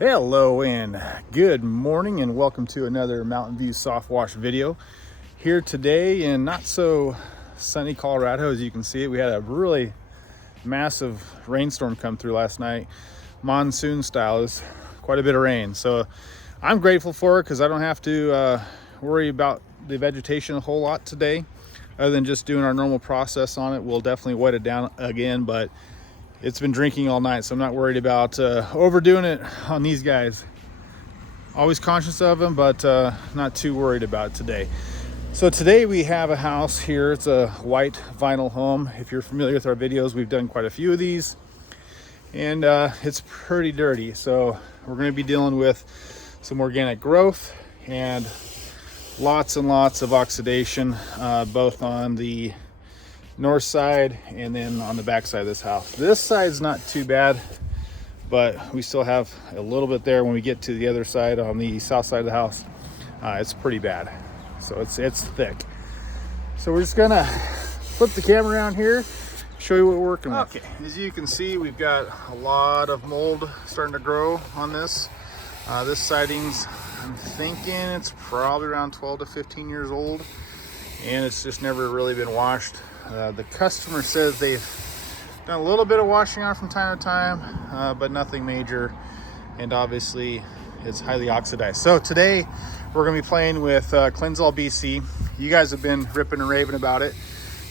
Hello and good morning and welcome to another Mountain View Softwash video. Here today in not so sunny Colorado. As you can see, we had a really massive rainstorm come through last night. Monsoon style. Is quite a bit of rain. So I'm grateful for it because I don't have to worry about the vegetation a whole lot today, other than just doing our normal process on it. We'll definitely wet it down again, but it's been drinking all night, so I'm not worried about overdoing it on these guys. Always conscious of them, but not too worried about it today. So today we have a house here. It's a white vinyl home. If you're familiar with our videos, we've done quite a few of these, and it's pretty dirty. So we're going to be dealing with some organic growth and lots and lots of oxidation, both on the north side and then on the back side of this house. This side's not too bad, but we still have a little bit there. When we get to the other side on the south side of the house, it's pretty bad. So it's thick. So we're just gonna flip the camera around here, show you what we're working with. Okay, as you can see, we've got a lot of mold starting to grow on this. This siding's, I'm thinking it's probably around 12 to 15 years old, and it's just never really been washed. The customer says they've done a little bit of washing on from time to time, but nothing major, and obviously it's highly oxidized. So today we're going to be playing with CleanSol BC. You guys have been ripping and raving about it.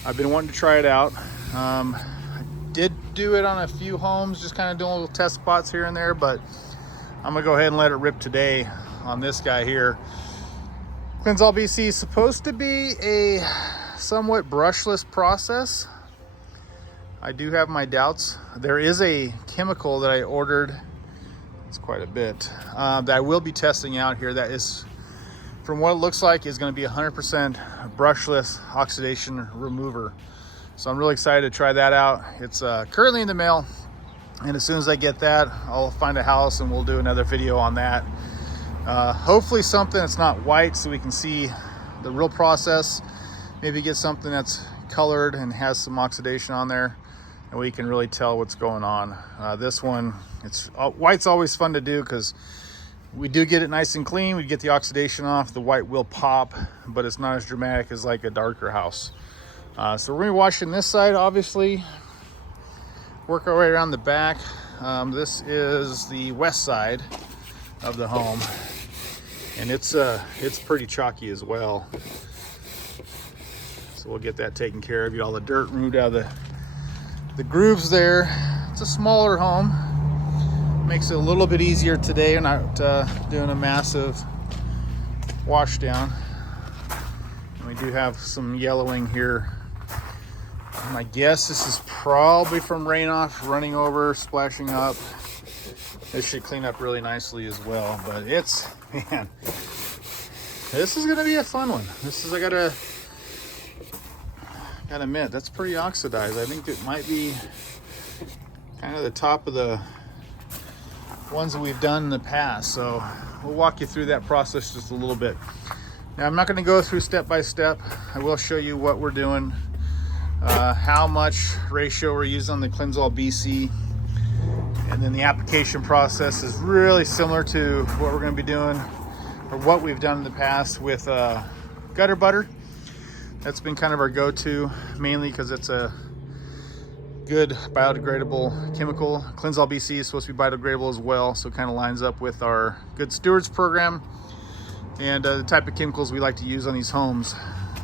I've been wanting to try it out. I did do it on a few homes, just kind of doing little test spots here and there, but I'm going to go ahead and let it rip today on this guy here. CleanSol BC is supposed to be a somewhat brushless process. I do have my doubts. There is a chemical that I ordered, it's quite a bit, that I will be testing out here, that is, from what it looks like, is going to be 100% brushless oxidation remover. So I'm really excited to try that out. It's currently in the mail, and as soon as I get that, I'll find a house and we'll do another video on that. Hopefully something that's not white, so we can see the real process. Maybe get something that's colored and has some oxidation on there, and we can really tell what's going on. This one, it's white's always fun to do because we do get it nice and clean. We get the oxidation off. The white will pop, but it's not as dramatic as like a darker house. So we're gonna be washing this side, obviously. Work our way around the back. This is the west side of the home, and it's pretty chalky as well. So we'll get that taken care of. Get all the dirt removed out of the grooves there. It's a smaller home. Makes it a little bit easier today. We're not doing a massive wash down. And we do have some yellowing here. My guess this is probably from rain off, running over, splashing up. This should clean up really nicely as well. But it's, man, this is gonna be a fun one. This is, I gotta admit, that's pretty oxidized. I think it might be kind of the top of the ones that we've done in the past. So we'll walk you through that process just a little bit. Now, I'm not going to go through step by step. I will show you what we're doing, how much ratio we're using on the CleanSol BC, and then the application process is really similar to what we're going to be doing, or what we've done in the past with gutter butter. That's been kind of our go-to, mainly because it's a good biodegradable chemical. CleanSol BC is supposed to be biodegradable as well, so it kind of lines up with our Good Stewards program and the type of chemicals we like to use on these homes.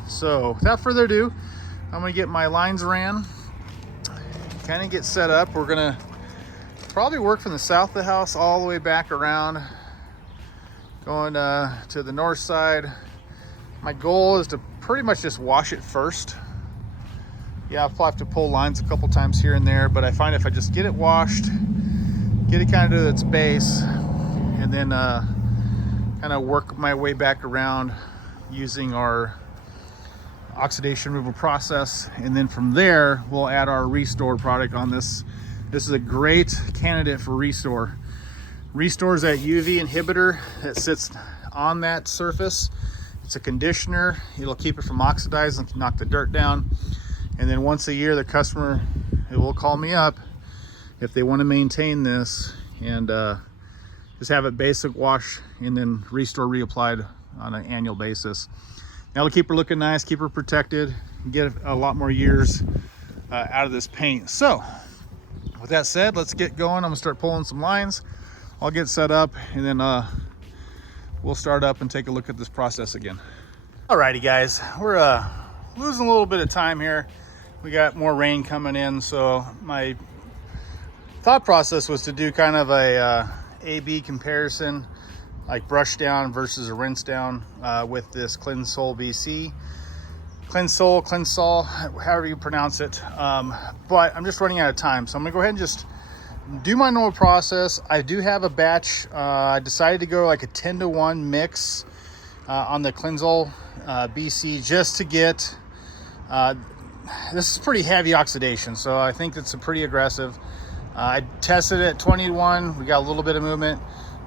So without further ado, I'm going to get my lines ran, kind of get set up. We're going to probably work from the south of the house all the way back around, going to the north side. My goal is to pretty much just wash it first. Yeah, I'll probably have to pull lines a couple times here and there, but I find if I just get it washed, get it kind of to its base, and then kind of work my way back around using our oxidation removal process, and then from there we'll add our Restore product on this. This is a great candidate for Restore. Restore is that UV inhibitor that sits on that surface. It's a conditioner. It'll keep it from oxidizing, knock the dirt down. And then once a year, the customer will call me up if they want to maintain this and just have it basic wash and then restore reapplied on an annual basis. That'll keep her looking nice, keep her protected, get a lot more years out of this paint. So with that said, let's get going. I'm gonna start pulling some lines. I'll get set up, and then we'll start up and take a look at this process again. Alrighty guys, we're losing a little bit of time here. We got more rain coming in, so my thought process was to do kind of a A-B comparison, like brush down versus a rinse down with this CleanSol BC. CleanSol, however you pronounce it. But I'm just running out of time, so I'm gonna go ahead and just do my normal process. I do have a batch. I decided to go like a 10-to-1 mix on the CleanSol BC just to get, this is pretty heavy oxidation, so I think it's a pretty aggressive. I tested it at 20-to-1. We got a little bit of movement,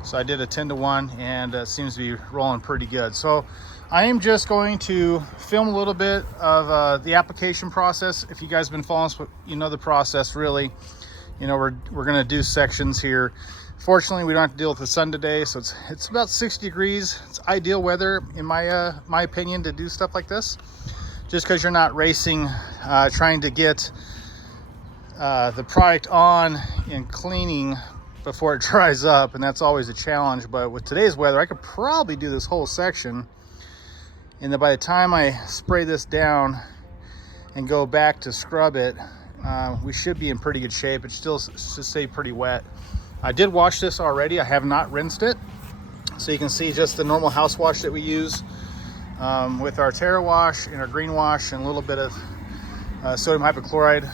so I did a 10-to-1, and it seems to be rolling pretty good. So I am just going to film a little bit of the application process. If you guys have been following us, you know the process really. You know, we're gonna do sections here. Fortunately, we don't have to deal with the sun today, so it's about 60 degrees. It's ideal weather, in my opinion, to do stuff like this. Just because you're not racing, trying to get the product on and cleaning before it dries up, and that's always a challenge. But with today's weather, I could probably do this whole section, and then by the time I spray this down and go back to scrub it, we should be in pretty good shape. It still should stay pretty wet. I did wash this already. I have not rinsed it, so you can see just the normal house wash that we use with our Terra wash and our green wash and a little bit of sodium hypochlorite,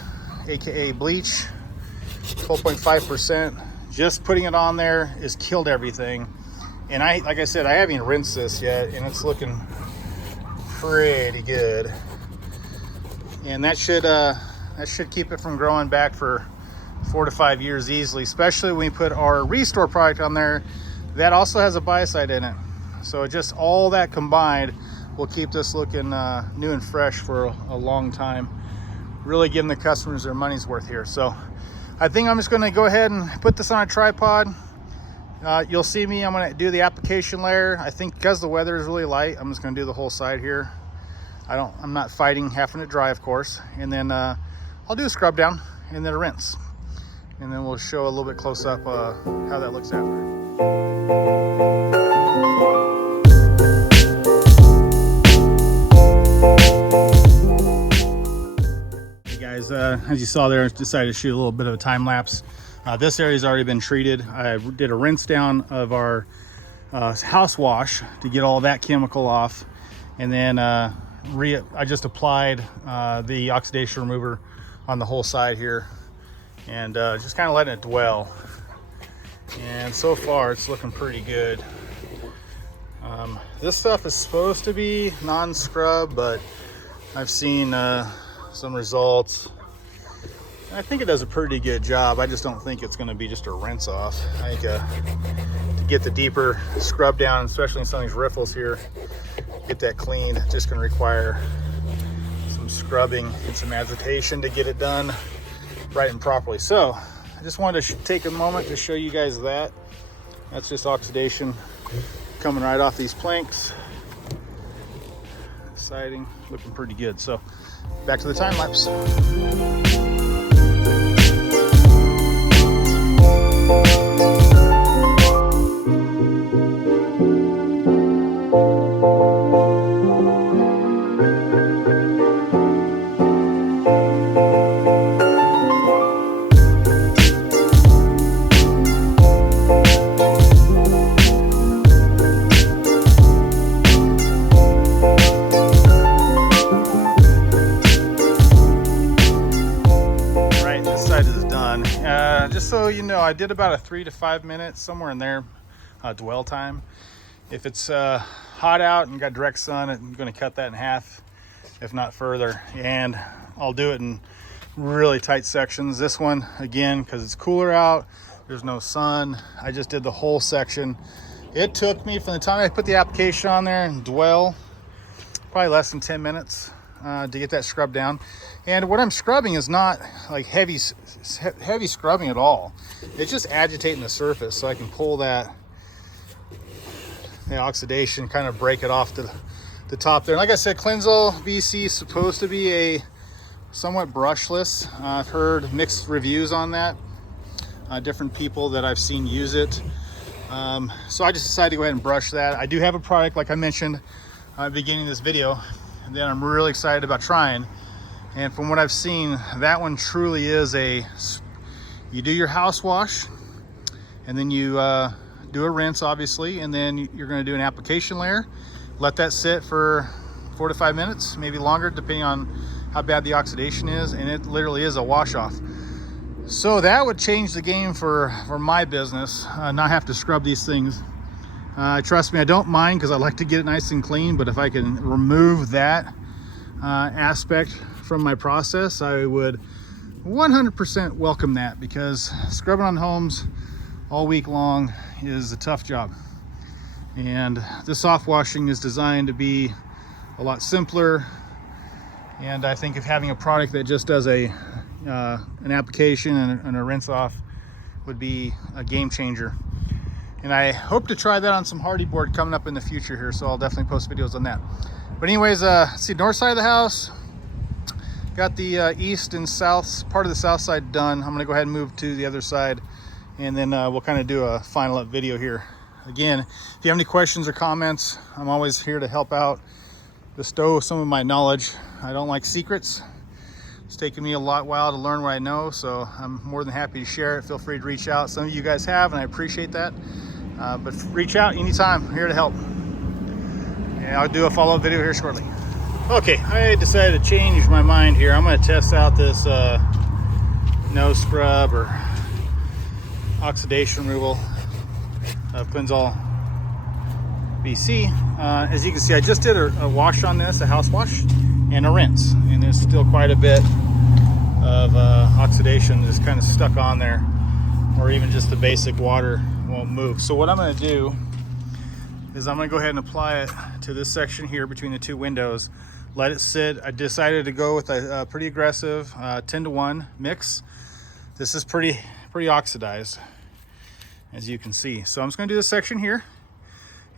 aka bleach, 12.5%. Just putting it on there has killed everything. And like I said, I haven't even rinsed this yet, and it's looking pretty good. And that should keep it from growing back for 4 to 5 years easily, especially when we put our restore product on there. That also has a biocide in it. So just all that combined will keep this looking new and fresh for a long time. Really giving the customers their money's worth here. So I think I'm just gonna go ahead and put this on a tripod. You'll see me, I'm gonna do the application layer. I think because the weather is really light, I'm just gonna do the whole side here. I'm not fighting having it dry, of course. And then I'll do a scrub down and then a rinse. And then we'll show a little bit close up how that looks after. Hey guys, as you saw there, I decided to shoot a little bit of a time lapse. This area's already been treated. I did a rinse down of our house wash to get all that chemical off. And then I just applied the oxidation remover on the whole side here, and just kind of letting it dwell. And so far it's looking pretty good. This stuff is supposed to be non-scrub, but I've seen some results. I think it does a pretty good job. I just don't think it's going to be just a rinse off. I think to get the deeper scrub down, especially in some of these riffles here, get that clean, it's just going to require some scrubbing and some agitation to get it done right and properly. So I just wanted to take a moment to show you guys that. That's just oxidation coming right off these planks. Siding looking pretty good. So back to the time lapse. Just so you know, I did about a 3 to 5 minutes, somewhere in there, dwell time. If it's hot out and got direct sun, I'm going to cut that in half, if not further. And I'll do it in really tight sections. This one, again, because it's cooler out, there's no sun, I just did the whole section. It took me, from the time I put the application on there and dwell, probably less than 10 minutes to get that scrub down. And what I'm scrubbing is not like heavy scrubbing at all. It's just agitating the surface so I can pull that the oxidation, kind of break it off the top there. Like I said, CleanSol BC is supposed to be a somewhat brushless. I've heard mixed reviews on that. Different people that I've seen use it. So I just decided to go ahead and brush that. I do have a product, like I mentioned at the beginning of this video, and then I'm really excited about trying. And from what I've seen, that one truly is you do your house wash, and then you do a rinse, obviously, and then you're going to do an application layer. Let that sit for 4 to 5 minutes, maybe longer, depending on how bad the oxidation is, and it literally is a wash off. So that would change the game for my business, not have to scrub these things. Trust me, I don't mind, because I like to get it nice and clean, but if I can remove that aspect from my process, I would 100% welcome that, because scrubbing on homes all week long is a tough job. And this soft washing is designed to be a lot simpler, and I think if having a product that just does an application and a rinse off would be a game changer. And I hope to try that on some hardy board coming up in the future here, so I'll definitely post videos on that. But anyways, let's see, north side of the house, got the east and south, part of the south side done. I'm gonna go ahead and move to the other side, and then we'll kind of do a final up video here. Again, if you have any questions or comments, I'm always here to help out, bestow some of my knowledge. I don't like secrets. It's taken me a while to learn what I know, so I'm more than happy to share it. Feel free to reach out. Some of you guys have, and I appreciate that. But reach out anytime. I'm here to help. And I'll do a follow-up video here shortly. Okay, I decided to change my mind here. I'm going to test out this no scrub or oxidation removal of CleanSol BC. As you can see, I just did a wash on this, a house wash, and a rinse, and there's still quite a bit of oxidation just kind of stuck on there, or even just the basic water won't move. So what I'm going to do is I'm going to go ahead and apply it to this section here between the two windows, let it sit. I decided to go with a pretty aggressive 10-to-1 mix. This is pretty oxidized, as you can see. So I'm just going to do this section here,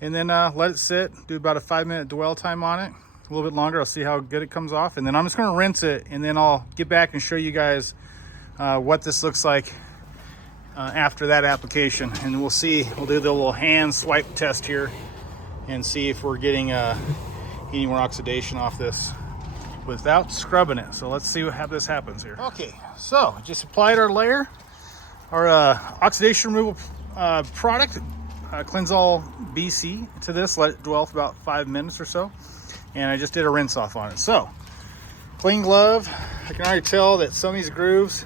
and then let it sit, do about a 5-minute dwell time on it, a little bit longer. I'll see how good it comes off, and then I'm just going to rinse it, and then I'll get back and show you guys what this looks like after that application. And we'll see, we'll do the little hand swipe test here and see if we're getting any more oxidation off this without scrubbing it. So let's see how this happens here. Okay, so just applied our layer, our oxidation removal product, CleanSol BC, to this. Let it dwell for about 5 minutes or so, and I just did a rinse off on it. So clean glove. I can already tell that some of these grooves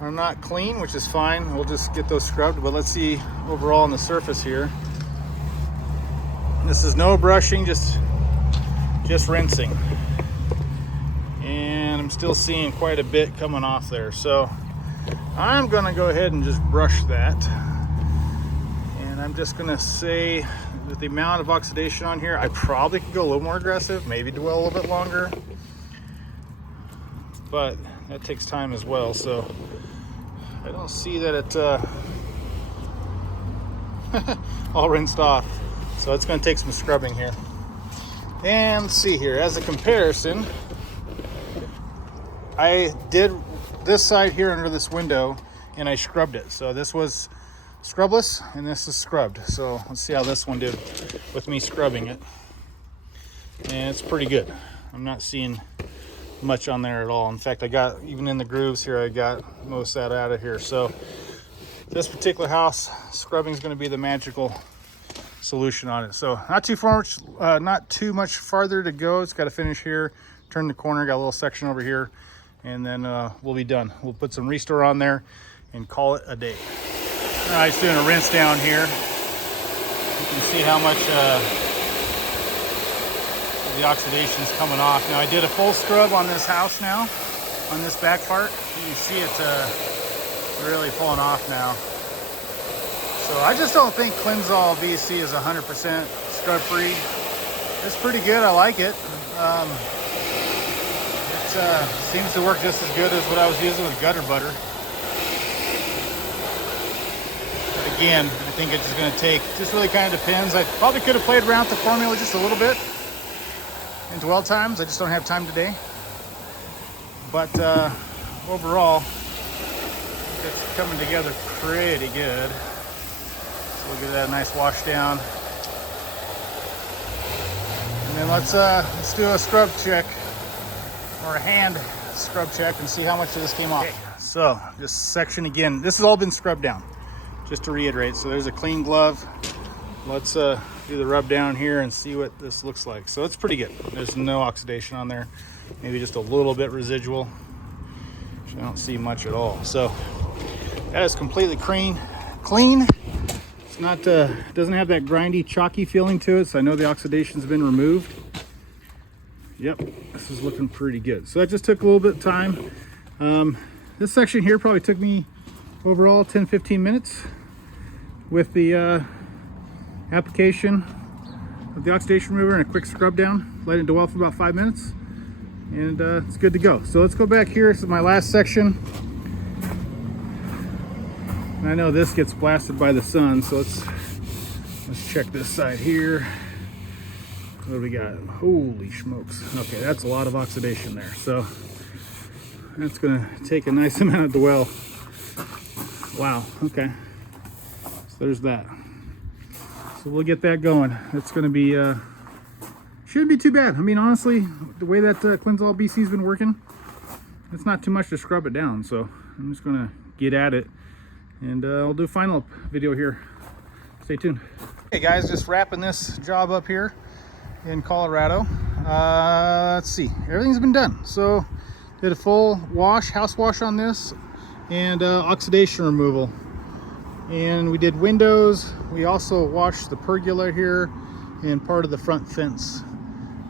are not clean, which is fine. We'll just get those scrubbed, but let's see overall on the surface here. This is no brushing, just rinsing, and I'm still seeing quite a bit coming off there. So I'm gonna go ahead and just brush that, and I'm just gonna say that the amount of oxidation on here, I probably could go a little more aggressive, maybe dwell a little bit longer, but that takes time as well. So I don't see that it all rinsed off, so it's going to take some scrubbing here. And let's see here, as a comparison, I did this side here under this window and I scrubbed it. So this was scrubless and this is scrubbed. So let's see how this one did with me scrubbing it. And it's pretty good. I'm not seeing much on there at all. In fact, I got, even in the grooves here, I got most of that out of here. So this particular house, scrubbing is going to be the magical solution on it. So not too much farther to go. It's got to finish here, turn the corner, got a little section over here, and then we'll be done. We'll put some Restore on there and call it a day. All right, just doing a rinse down here. You can see how much the oxidation is coming off. Now I did a full scrub on this house now, on this back part. You can see it's really pulling off now. So I just don't think CleanSol BC is 100% scrub free. It's pretty good, I like it. It seems to work just as good as what I was using with gutter butter. But again, I think it's just going to take, just really kind of depends. I probably could have played around with the formula just a little bit in dwell times. I just don't have time today. But overall, it's coming together pretty good. So we'll give that a nice wash down. And then let's do a scrub check, or a hand scrub check, and see how much of this came off. Okay, so this section again, this has all been scrubbed down, just to reiterate. So there's a clean glove. Let's do the rub down here and see what this looks like. So it's pretty good. There's no oxidation on there, maybe just a little bit residual. I don't see much at all. So that is completely clean. It's not doesn't have that grindy, chalky feeling to it, so I know the oxidation's been removed. Yep, this is looking pretty good. So that just took a little bit of time. This section here probably took me overall 10-15 minutes with the application of the oxidation remover and a quick scrub down. Let it dwell for about 5 minutes, and it's good to go. So let's go back here. This is my last section. And I know this gets blasted by the sun, so let's check this side here. What do we got? Holy smokes. Okay, that's a lot of oxidation there. So that's gonna take a nice amount of dwell. Wow, okay. So there's that. So we'll get that going. It's gonna be, shouldn't be too bad. I mean, honestly, the way that CleanSol BC's been working, it's not too much to scrub it down. So I'm just gonna get at it, and I'll do a final video here. Stay tuned. Hey guys, just wrapping this job up here in Colorado. Let's see, everything's been done. So did a full wash, house wash on this, and oxidation removal. And we did windows. We also washed the pergola here and part of the front fence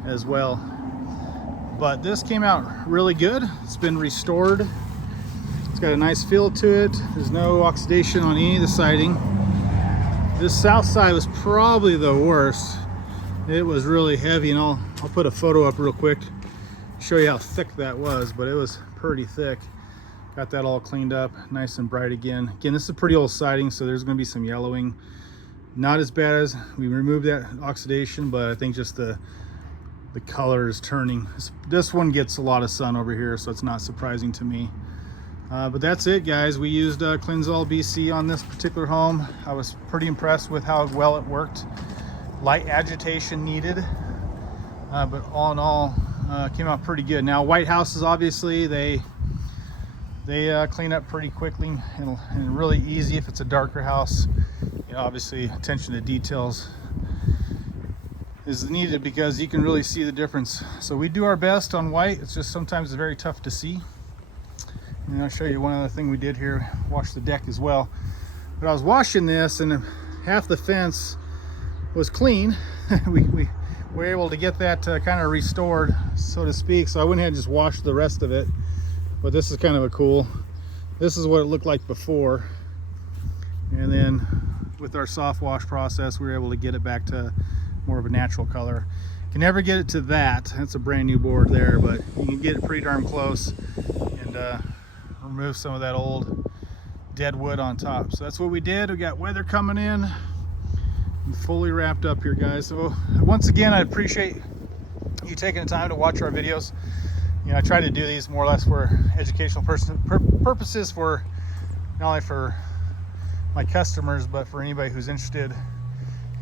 as well. But this came out really good. It's been restored. It's got a nice feel to it. There's no oxidation on any of the siding. This south side was probably the worst. It was really heavy, and I'll put a photo up real quick to show you how thick that was, but it was pretty thick. Got that all cleaned up, nice and bright again. Again, this is pretty old siding, so there's gonna be some yellowing. Not as bad as we removed that oxidation, but I think just the color is turning. This one gets a lot of sun over here, so it's not surprising to me. But that's it, guys. We used CleanSol BC on this particular home. I was pretty impressed with how well it worked. Light agitation needed, but all in all, came out pretty good. Now, white houses, obviously, they clean up pretty quickly and really easy. If it's a darker house, you know, obviously attention to details is needed because you can really see the difference. So we do our best on white. It's just sometimes it's very tough to see. And I'll show you one other thing we did here. Wash the deck as well. But I was washing this, and half the fence was clean. we were able to get that kind of restored, so to speak. So I went ahead and just washed the rest of it. But this is kind of a cool, this is what it looked like before. And then with our soft wash process, we were able to get it back to more of a natural color. Can never get it to that. That's a brand new board there, but you can get it pretty darn close and remove some of that old dead wood on top. So that's what we did. We got weather coming in. I'm fully wrapped up here, guys. So once again, I appreciate you taking the time to watch our videos. You know, I try to do these more or less for educational purposes, for not only for my customers, but for anybody who's interested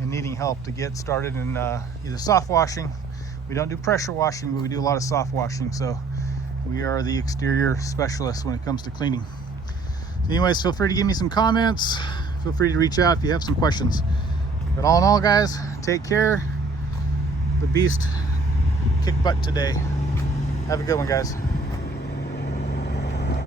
in needing help to get started in either soft washing. We don't do pressure washing, but we do a lot of soft washing. So we are the exterior specialists when it comes to cleaning. So anyways, feel free to give me some comments. Feel free to reach out if you have some questions. But all in all, guys, take care. The beast kicked butt today. Have a good one, guys.